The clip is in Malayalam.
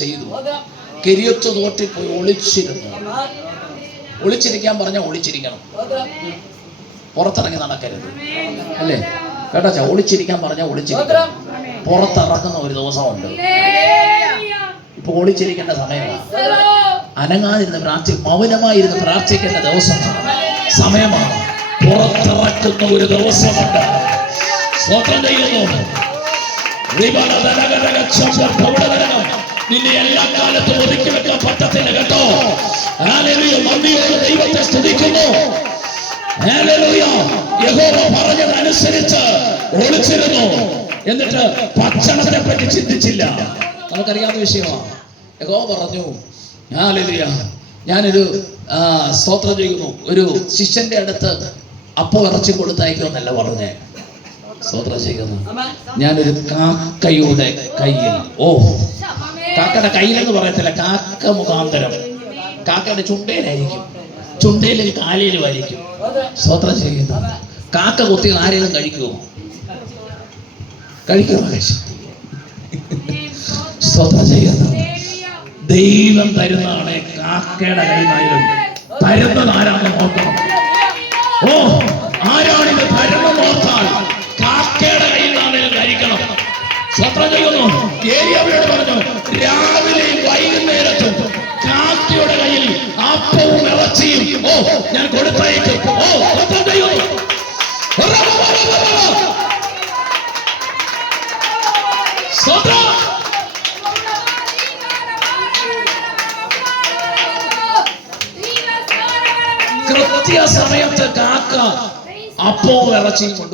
ചെയ്തു. കെരിയത്ത് തോട്ടിൽ പോയി ഒളിച്ചിരുന്നു. ഒളിച്ചിരിക്കാൻ പറഞ്ഞാൽ ഒളിച്ചിരിക്കണം, പുറത്തിറങ്ങി നടക്കരുത്. അല്ലേ കേട്ടോ? ഒളിച്ചിരിക്കാൻ പറഞ്ഞാൽ ഒളിച്ചിരിക്കണം. പുറത്തിറങ്ങുന്ന ഒരു ദിവസമുണ്ട്. ഇപ്പൊ ഒളിച്ചിരിക്കേണ്ട സമയമാണ്. അനങ്ങാതിരുന്ന് മൗനമായിരുന്ന് പ്രാർത്ഥിക്കേണ്ട ദിവസമാണ്, സമയമാണ്. പുറത്തിറക്കുന്ന ഒരു ദിവസമുണ്ട്. സ്വതന്ത്രം ചെയ്യുന്നു. നിന്നെ എല്ലാ കാലത്തും ഒതുക്കി വെക്കാൻ പറ്റത്തില്ല കേട്ടോ. ഹല്ലേലൂയ. നന്ദിയോടെ ദൈവത്തെ സ്തുതിക്കുന്നു. ഹല്ലേലൂയ. യഹോവ പറഞ്ഞതനുസരിച്ച് ഒളിച്ചിരുന്നു. എന്നിട്ട് ഭക്ഷണത്തെ പറ്റി ചിന്തിച്ചില്ല. നമുക്കറിയാവുന്ന വിഷയമാണ്. യഹോവ പറഞ്ഞു, ഹല്ലേലൂയ, ഞാനൊരു സ്തോത്രം ചെയ്യുന്നു, ഒരു ശിഷ്യന്റെ അടുത്ത് അപ്പം ഇറച്ചി കൊടുത്തയക്കുമെന്നല്ല പറഞ്ഞേ. സ്തോത്രം ചെയ്യുന്നു. ഞാനൊരു കാക്കയുടെ കയ്യിൽ, കാക്കയുടെ കയ്യിലെന്ന് പറയത്തില്ല, കാക്ക മുഖാന്തരം, കാക്കയുടെ ചുണ്ടയിലായിരിക്കും, ചുണ്ടയിലും കാലിലും ആയിരിക്കും. സ്തോത്രം ചെയ്യുന്നു. കാക്ക കുത്തി ആരെങ്കിലും കഴിക്കുമോ? കഴിക്കുമോ? സ്തോത്രം ചെയ്യുന്നു. ദൈവം തരുന്നതാണ്. കാക്കയുടെ കയ്യിലായാലും തരുന്നത് ആരാണെന്ന് നോക്കണം. ആരാണിത് തരുന്നത് നോക്കാൻ കാക്കയുടെ കയ്യിൽ നിന്നാണെങ്കിലും കഴിക്കണം. സ്വത്രം ചെയ്യുന്നു. ഏരിയയോട് പറഞ്ഞു, രാവിലെയും വൈകുന്നേരത്തും കാക്കയുടെ കയ്യിൽ അപ്പവും ഇറച്ചിയും ഞാൻ കൊടുത്തയക്കും. സ്വത്രം ചെയ്യുന്നു. കൃത്യ സമയത്ത് കാക്ക അപ്പവും ഇറച്ചിയും കൊണ്ടു.